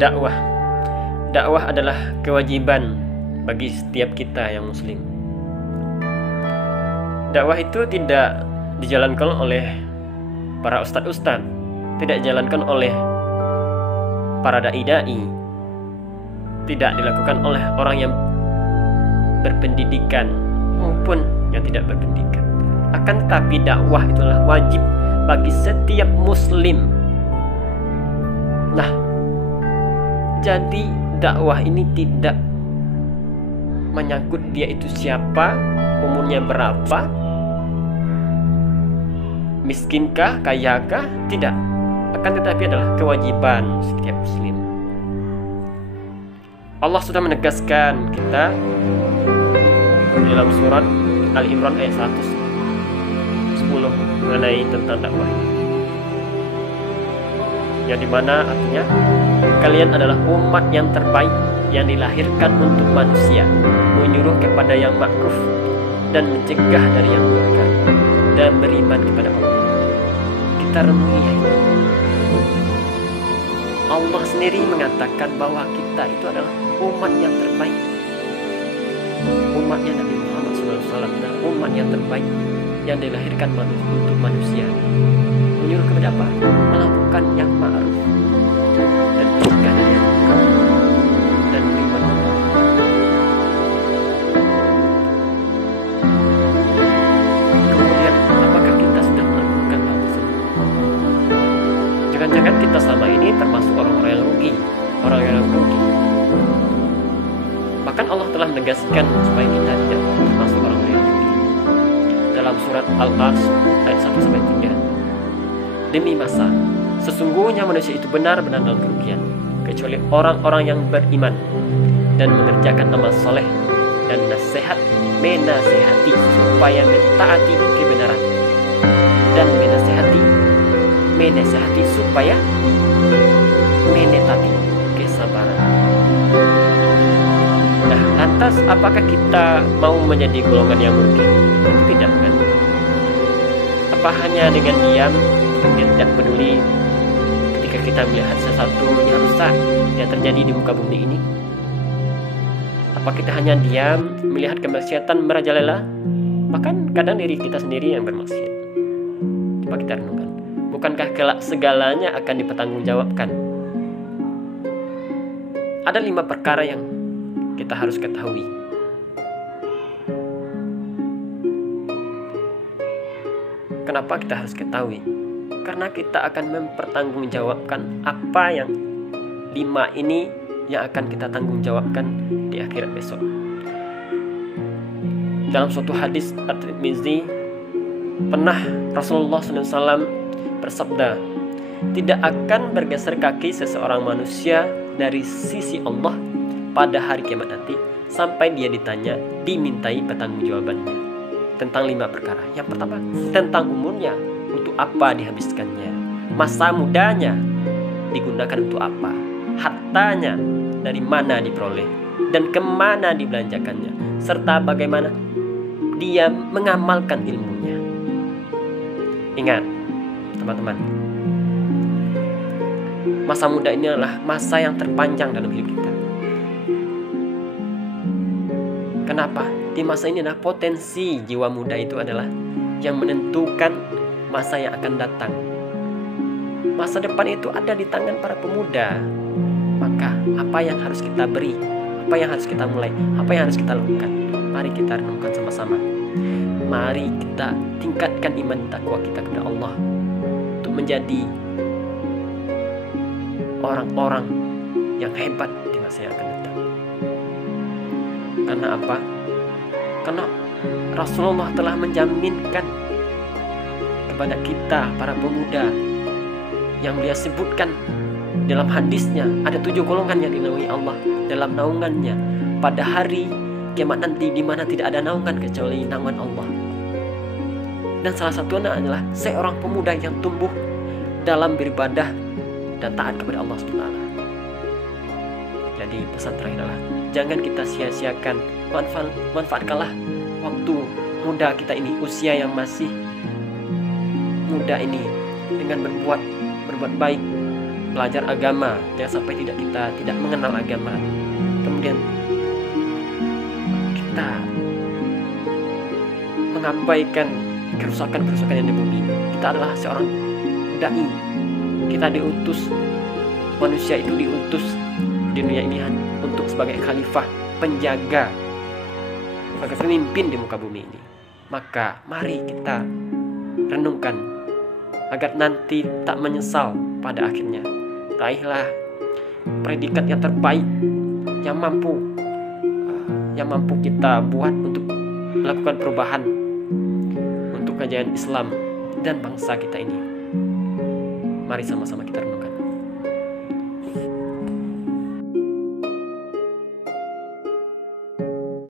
Dakwah. Dakwah adalah kewajiban bagi setiap kita yang muslim. Dakwah itu tidak dijalankan oleh para ustadz-ustadz, tidak dijalankan oleh para dai-dai, tidak dilakukan oleh orang yang berpendidikan maupun yang tidak berpendidikan. Akan tetapi dakwah itu adalah wajib bagi setiap muslim. Nah, jadi dakwah ini tidak menyangkut dia itu siapa, umurnya berapa, miskinkah, kayakah, tidak. Akan tetapi adalah kewajiban setiap muslim. Allah sudah menegaskan kita dalam surat Al-Imran ayat 110 mengenai tentang dakwah, yang dimana artinya kalian adalah umat yang terbaik yang dilahirkan untuk manusia, menyuruh kepada yang ma'ruf dan mencegah dari yang munkar dan beriman kepada Allah. Kita renungi ya ini. Allah sendiri mengatakan bahwa kita itu adalah umat yang terbaik, umatnya Nabi Muhammad SAW, dan umat yang terbaik yang dilahirkan untuk manusia, menyuruh kepada apa? Melakukan yang ma'ruf dan mencegah dari yang munkar dan beriman kepada Allah. Kemudian apakah kita sudah melakukan hal tersebut? Jangan-jangan kita selama ini termasuk orang-orang yang rugi, orang yang rugi. Bahkan Allah telah menegaskan supaya kita tidak termasuk orang-orang yang rugi dalam surat Al-Asr ayat 1-3. Demi masa, sesungguhnya manusia itu benar-benar dalam kerugian, kecuali orang-orang yang beriman dan mengerjakan amal soleh dan menasehati supaya mentaati kebenaran, dan menasehati supaya menetati kesabaran. Nah, lantas apakah kita mau menjadi golongan yang rugi? Tentu tidak, kan? Apa hanya dengan diam, kemudian tidak peduli ketika kita melihat sesuatu yang rusak yang terjadi di muka bumi ini? Apa kita hanya diam melihat kemaksiatan merajalela? Bahkan kadang diri kita sendiri yang bermaksiat. Coba kita renungkan, bukankah kelak segalanya akan dipertanggungjawabkan? Ada 5 perkara yang kita harus ketahui. Kenapa kita harus ketahui? Karena kita akan mempertanggungjawabkan apa yang 5 ini yang akan kita tanggungjawabkan di akhirat besok. Dalam suatu hadis At-Tirmizi, pernah Rasulullah SAW bersabda, tidak akan bergeser kaki seseorang manusia dari sisi Allah pada hari kiamat nanti sampai dia dimintai pertanggungjawabannya tentang 5 perkara. Yang pertama, tentang umurnya, untuk apa dihabiskannya, masa mudanya digunakan untuk apa, hartanya dari mana diperoleh dan kemana dibelanjakannya, serta bagaimana dia mengamalkan ilmunya. Ingat teman-teman, masa muda ini adalah masa yang terpanjang dalam hidup kita. Kenapa? Di masa ini adalah potensi jiwa muda itu adalah yang menentukan masa yang akan datang. Masa depan itu ada di tangan para pemuda. Maka apa yang harus kita beri, apa yang harus kita mulai, apa yang harus kita lakukan? Mari kita renungkan sama-sama. Mari kita tingkatkan iman takwa kita kepada Allah untuk menjadi orang-orang yang hebat di masa yang akan datang. Karena apa? Karena Rasulullah telah menjaminkan kepada kita para pemuda yang beliau sebutkan dalam hadisnya, ada 7 golongan yang dinaungi Allah dalam naungannya pada hari kiamat nanti, di mana tidak ada naungan kecuali naungan Allah. Dan salah satunya adalah seorang pemuda yang tumbuh dalam beribadah dan taat kepada Allah SWT. Jadi pesan terakhir adalah jangan kita sia-siakan, manfaatkanlah waktu muda kita ini, usia yang masih muda ini, dengan berbuat baik, belajar agama, jangan sampai kita tidak mengenal agama, kemudian kita mengabaikan kerusakan-kerusakan yang di bumi ini. Kita adalah seorang dai, kita diutus, manusia itu diutus di dunia ini untuk sebagai khalifah, penjaga, sebagai pemimpin di muka bumi ini. Maka mari kita renungkan agar nanti tak menyesal pada akhirnya. Raihlah predikat yang terbaik yang mampu kita buat untuk melakukan perubahan untuk kejayaan Islam dan bangsa kita ini. Mari sama-sama kita renungkan.